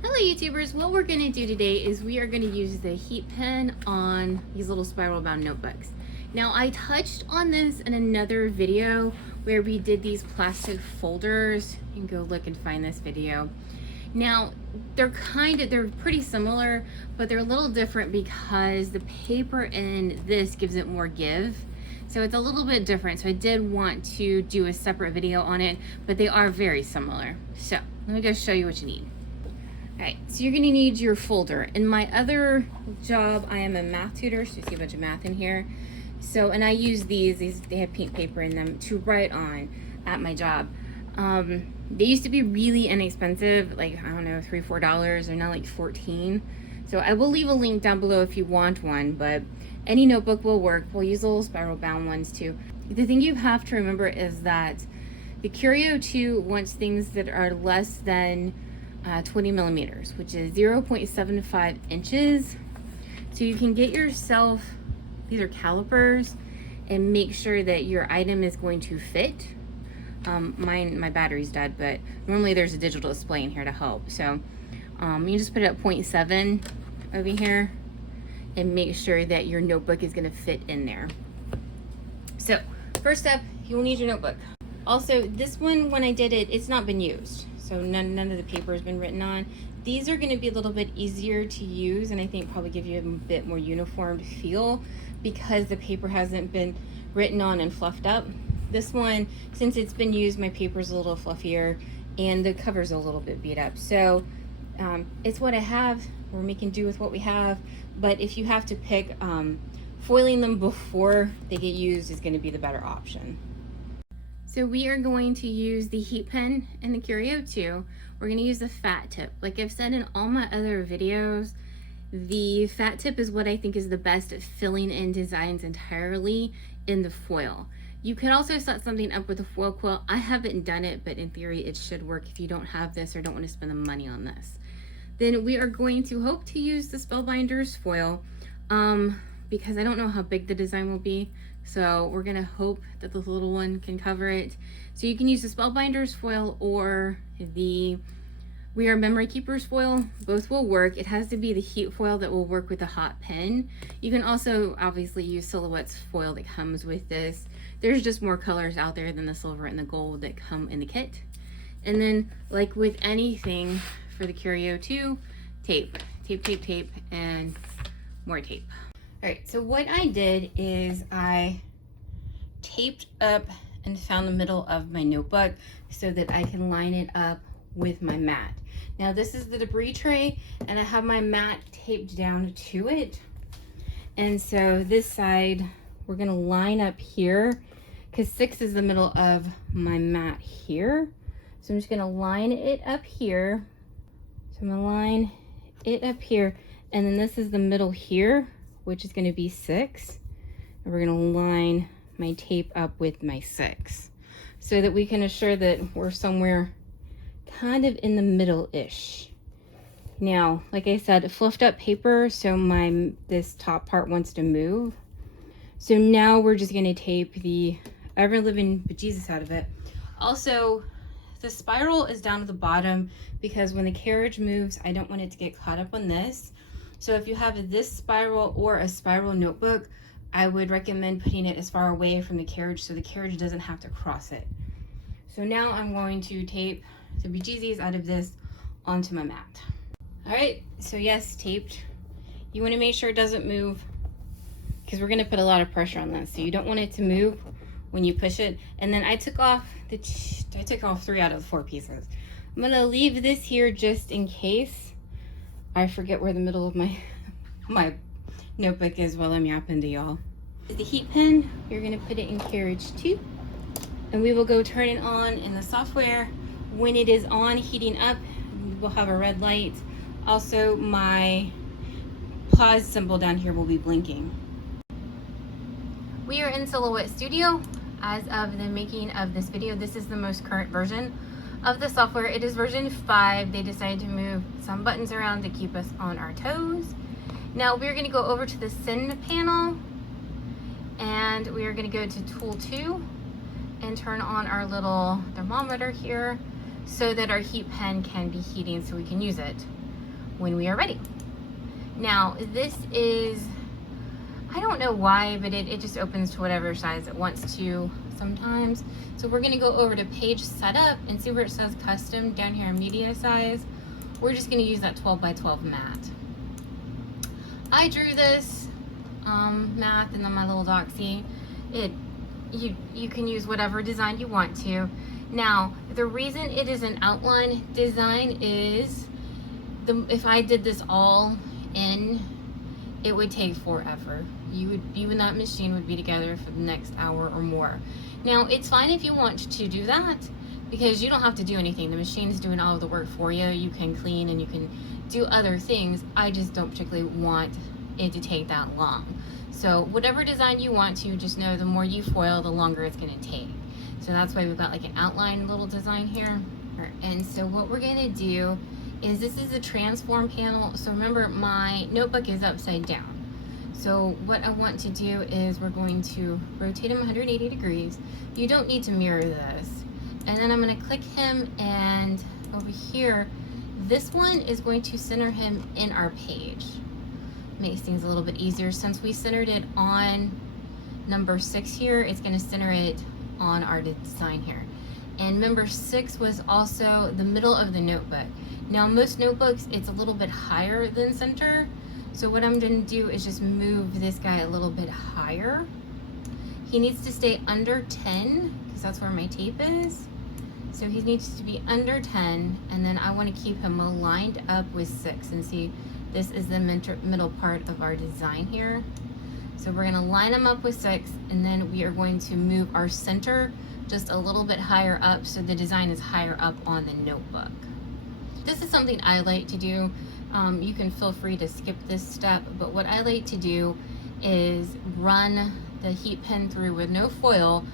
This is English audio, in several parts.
Hello YouTubers, what we're going to do today is we are going to use the heat pen on these little spiral bound notebooks. Now I touched on this in another video where we did these plastic folders. You can go look and find this video. Now they're pretty similar, but they're a little different because the paper in this gives it more give. So it's a little bit different. So I did want to do a separate video on it, but they are very similar. So let me go show you what you need. Alright, so you're going to need your folder. In my other job, I am a math tutor, so you see a bunch of math in here. So, and I use these they have pink paper in them to write on at my job. They used to be really inexpensive, like, I don't know, $3, $4. They're now like 14. So I will leave a link down below if you want one, but any notebook will work. We'll use the little spiral bound ones too. The thing you have to remember is that the Curio 2 wants things that are less than 20 millimeters, which is 0.75 inches. So you can get yourself, these are calipers, and make sure that your item is going to fit. My battery's dead, but normally there's a digital display in here to help. So you just put it at 0.7 over here and make sure that your notebook is going to fit in there. So first up, you'll need your notebook. Also, this one, when I did it, it's not been used. So none of the paper has been written on. These are going to be a little bit easier to use, and I think probably give you a bit more uniformed feel because the paper hasn't been written on and fluffed up. This one, since it's been used, my paper's a little fluffier and the cover's a little bit beat up. So it's what I have. We're making do with what we have. But if you have to pick, foiling them before they get used is going to be the better option. So we are going to use the heat pen and the Curio 2. We're going to use the fat tip. Like I've said in all my other videos, the fat tip is what I think is the best at filling in designs entirely in the foil. You could also set something up with a foil quill. I haven't done it, but in theory it should work if you don't have this or don't want to spend the money on this. Then we are going to hope to use the Spellbinders Foil because I don't know how big the design will be. So we're gonna hope that the little one can cover it. So you can use the Spellbinders Foil or the We Are Memory Keepers Foil. Both will work. It has to be the heat foil that will work with the hot pen. You can also obviously use Silhouette's foil that comes with this. There's just more colors out there than the silver and the gold that come in the kit. And then, like with anything for the Curio 2, tape, and more tape. All right, so what I did is I taped up and found the middle of my notebook so that I can line it up with my mat. Now this is the debris tray and I have my mat taped down to it. And so this side, we're gonna line up here because 6 is the middle of my mat here. So I'm just gonna line it up here. So I'm gonna line it up here. And then this is the middle here, which is going to be 6, and we're going to line my tape up with my 6 so that we can assure that we're somewhere kind of in the middle-ish. Now, like I said, fluffed up paper, so this top part wants to move. So now we're just going to tape the ever-living bejesus out of it. Also, the spiral is down at the bottom because when the carriage moves, I don't want it to get caught up on this. So if you have this spiral or a spiral notebook, I would recommend putting it as far away from the carriage so the carriage doesn't have to cross it. So now I'm going to tape the bejesus out of this onto my mat. All right, so yes, taped. You want to make sure it doesn't move because we're going to put a lot of pressure on this. So you don't want it to move when you push it. And then I took off 3 out of the 4 pieces. I'm going to leave this here just in case I forget where the middle of my notebook is while I'm yapping to y'all. The heat pen, you're gonna put it in carriage 2, and we will go turn it on in the software. When it is on, heating up, we'll have a red light. Also, my pause symbol down here will be blinking. We are in Silhouette Studio. As of the making of this video, this is the most current version of the software. It is version 5. They decided to move some buttons around to keep us on our toes. Now we're going to go over to the send panel and we are going to go to tool 2 and turn on our little thermometer here so that our heat pen can be heating so we can use it. when we are ready. Now this is, I don't know why, but it just opens to whatever size it wants to sometimes. So we're gonna go over to page setup and see where it says custom down here in media size. We're just gonna use that 12 by 12 mat. I drew this math and then my little doxy. You can use whatever design you want to. Now, the reason it is an outline design is if I did this all in, it would take forever. You and that machine would be together for the next hour or more. Now, it's fine if you want to do that because you don't have to do anything. The machine's doing all of the work for you. You can clean and you can do other things. I just don't particularly want it to take that long. So whatever design you want to, just know the more you foil, the longer it's gonna take. So that's why we've got like an outline little design here. And so what we're gonna do is, this is a transform panel. So remember, my notebook is upside down. So what I want to do is we're going to rotate him 180 degrees. You don't need to mirror this. And then I'm gonna click him, and over here, this one is going to center him in our page. Makes things a little bit easier. Since we centered it on number 6 here, it's gonna center it on our design here. And number 6 was also the middle of the notebook. Now most notebooks, it's a little bit higher than center. So what I'm gonna do is just move this guy a little bit higher. He needs to stay under 10 because that's where my tape is. So he needs to be under 10, and then I wanna keep him aligned up with 6, and see, this is the middle part of our design here. So we're gonna line them up with 6, and then we are going to move our center just a little bit higher up so the design is higher up on the notebook. This is something I like to do. You can feel free to skip this step, but what I like to do is run the heat pen through with no foil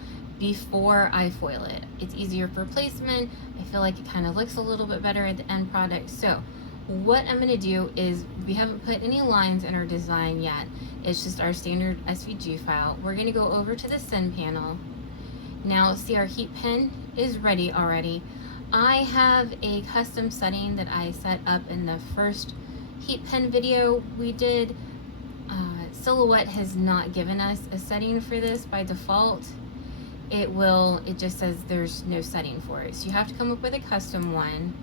before I foil it. It's easier for placement. I feel like it kind of looks a little bit better at the end product. So what I'm gonna do is, we haven't put any lines in our design yet. It's just our standard SVG file. We're gonna go over to the send panel. Now see, our heat pen is ready already. I have a custom setting that I set up in the first heat pen video we did. Silhouette has not given us a setting for this by default. It just says there's no setting for it. So you have to come up with a custom one.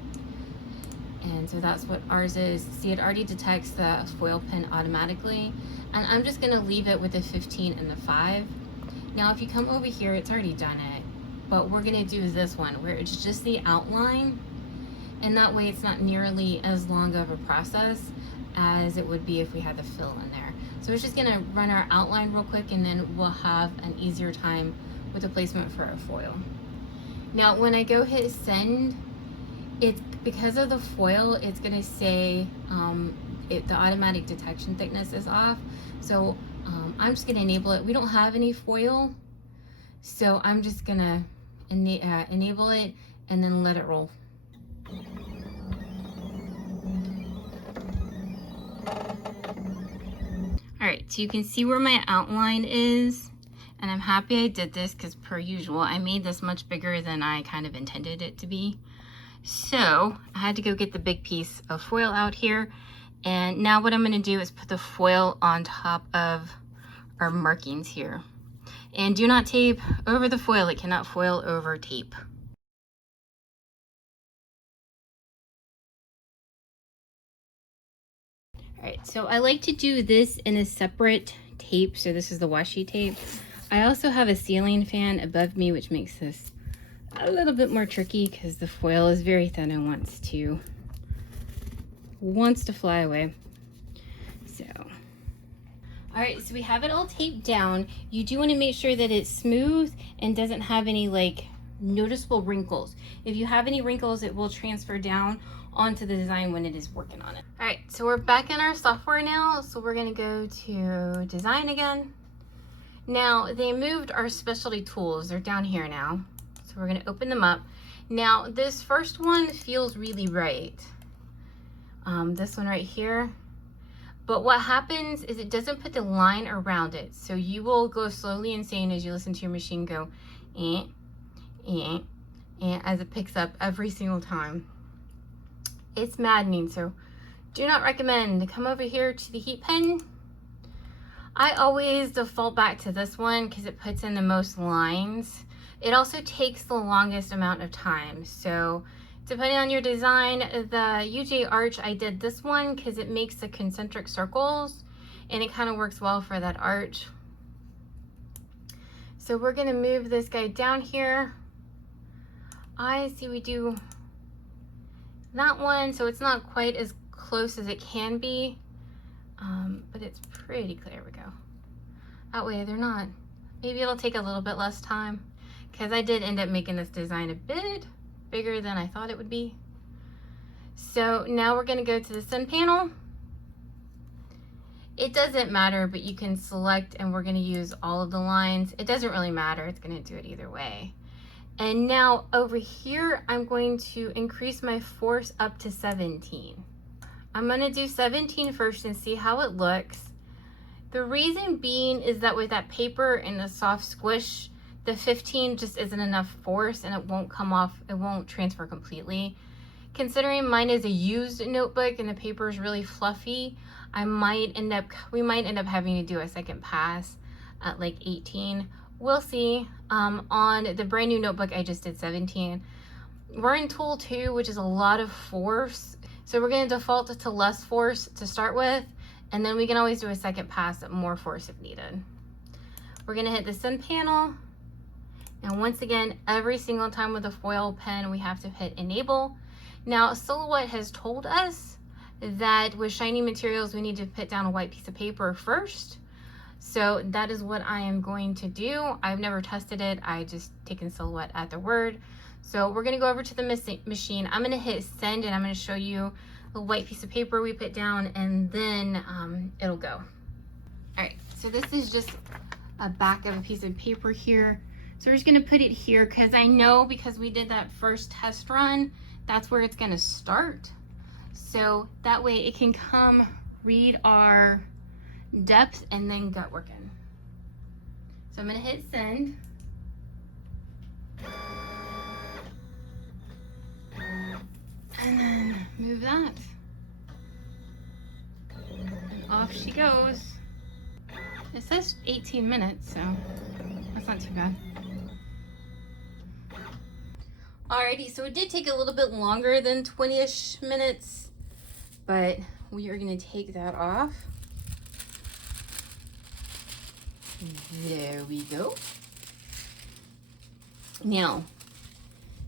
And so that's what ours is. See, it already detects the foil pen automatically. And I'm just gonna leave it with the 15 and the 5. Now, if you come over here, it's already done it. But we're gonna do this one where it's just the outline. And that way it's not nearly as long of a process as it would be if we had the fill in there. So it's just gonna run our outline real quick, and then we'll have an easier time with the placement for a foil. Now, when I go hit send, it's because of the foil, it's gonna say the automatic detection thickness is off. So I'm just gonna enable it. We don't have any foil, so I'm just gonna enable it and then let it roll. All right, so you can see where my outline is, and I'm happy I did this because, per usual, I made this much bigger than I kind of intended it to be. So I had to go get the big piece of foil out here. And now what I'm gonna do is put the foil on top of our markings here. And do not tape over the foil. It cannot foil over tape. All right, so I like to do this in a separate tape. So this is the washi tape. I also have a ceiling fan above me, which makes this a little bit more tricky because the foil is very thin and wants to fly away. So, all right, so we have it all taped down. You do want to make sure that it's smooth and doesn't have any like noticeable wrinkles. If you have any wrinkles, it will transfer down onto the design when it is working on it. All right, so we're back in our software now. So we're gonna go to design again. Now they moved our specialty tools. They're down here now. So we're gonna open them up. Now this first one feels really right. This one right here. But what happens is it doesn't put the line around it. So you will go slowly insane as you listen to your machine go, as it picks up every single time. It's maddening. So Do not recommend. Come over here to the heat pen. I always default back to this one because it puts in the most lines. It also takes the longest amount of time. So depending on your design, the UJ Arch, I did this one because it makes the concentric circles and it kind of works well for that arch. So we're gonna move this guy down here. I see we do that one, so it's not quite as close as it can be, but it's pretty clear. There we go. That way they're not, maybe it'll take a little bit less time because I did end up making this design a bit bigger than I thought it would be. So now we're gonna go to the sun panel. It doesn't matter, but you can select, and we're gonna use all of the lines. It doesn't really matter, it's gonna do it either way. And now over here, I'm going to increase my force up to 17. I'm gonna do 17 first and see how it looks. The reason being is that with that paper and the soft squish, the 15 just isn't enough force and it won't come off, it won't transfer completely. Considering mine is a used notebook and the paper is really fluffy, we might end up having to do a second pass at like 18. We'll see. On the brand new notebook, I just did 17. We're in tool 2, which is a lot of force. So we're gonna default to less force to start with, and then we can always do a second pass at more force if needed. We're gonna hit the sun panel. And once again, every single time with a foil pen, we have to hit enable. Now, Silhouette has told us that with shiny materials, we need to put down a white piece of paper first. So that is what I am going to do. I've never tested it. I just taken Silhouette at their word. So we're gonna go over to the machine. I'm gonna hit send and I'm gonna show you the white piece of paper we put down, and then it'll go. All right, so this is just a back of a piece of paper here. So we're just gonna put it here because I know, because we did that first test run, that's where it's gonna start. So that way it can come read our depth and then gut working. So I'm gonna hit send. And then move that. And off she goes. It says 18 minutes, so that's not too bad. Alrighty, so it did take a little bit longer than 20-ish minutes, but we are gonna take that off. There we go. Now,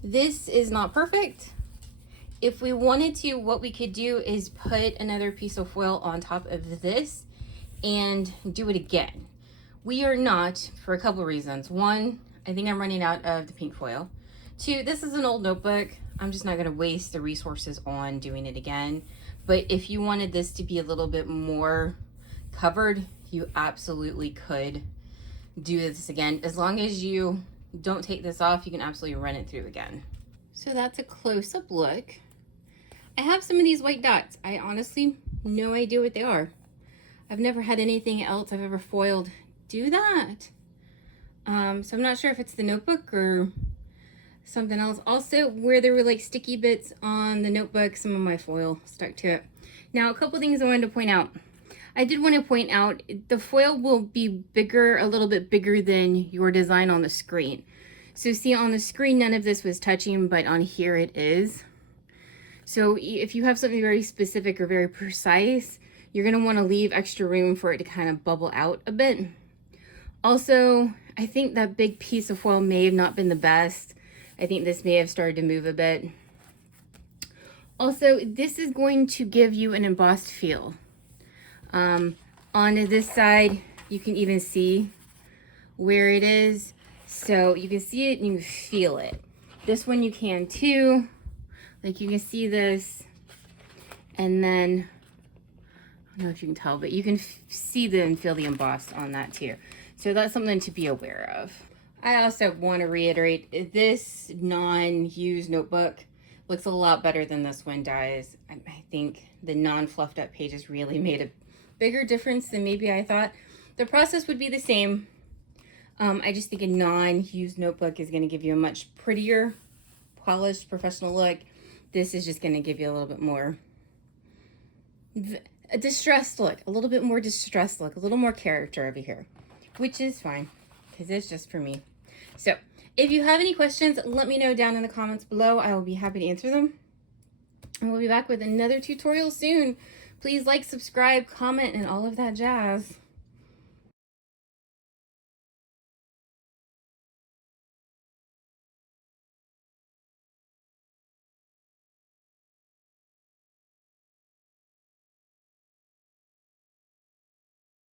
this is not perfect. If we wanted to, what we could do is put another piece of foil on top of this and do it again. We are not, for a couple reasons. One, I think I'm running out of the pink foil. Two, this is an old notebook. I'm just not gonna waste the resources on doing it again. But if you wanted this to be a little bit more covered, you absolutely could do this again. As long as you don't take this off, you can absolutely run it through again. So that's a close-up look. I have some of these white dots. I honestly no idea what they are. I've never had anything else I've ever foiled do that. So I'm not sure if it's the notebook or something else. Also, where there were like sticky bits on the notebook, some of my foil stuck to it. Now, a couple things I wanted to point out. I did want to point out the foil will be bigger, a little bit bigger than your design on the screen. So see, on the screen, none of this was touching, but on here it is. So if you have something very specific or very precise, you're going to want to leave extra room for it to kind of bubble out a bit. Also, I think that big piece of foil may have not been the best. I think this may have started to move a bit. Also, this is going to give you an embossed feel. On this side, you can even see where it is. So you can see it and you can feel it. This one you can too. Like you can see this. And then, I don't know if you can tell, but you can see and feel the embossed on that too. So that's something to be aware of. I also want to reiterate, this non-used notebook looks a lot better than this one does. I think the non-fluffed up pages really made a bigger difference than maybe I thought. The process would be the same. I just think a non-used notebook is going to give you a much prettier, polished, professional look. This is just going to give you a little bit more a distressed look, a little bit more distressed look, a little more character over here, which is fine because it's just for me. So if you have any questions, let me know down in the comments below. I will be happy to answer them. And we'll be back with another tutorial soon. Please like, subscribe, comment, and all of that jazz.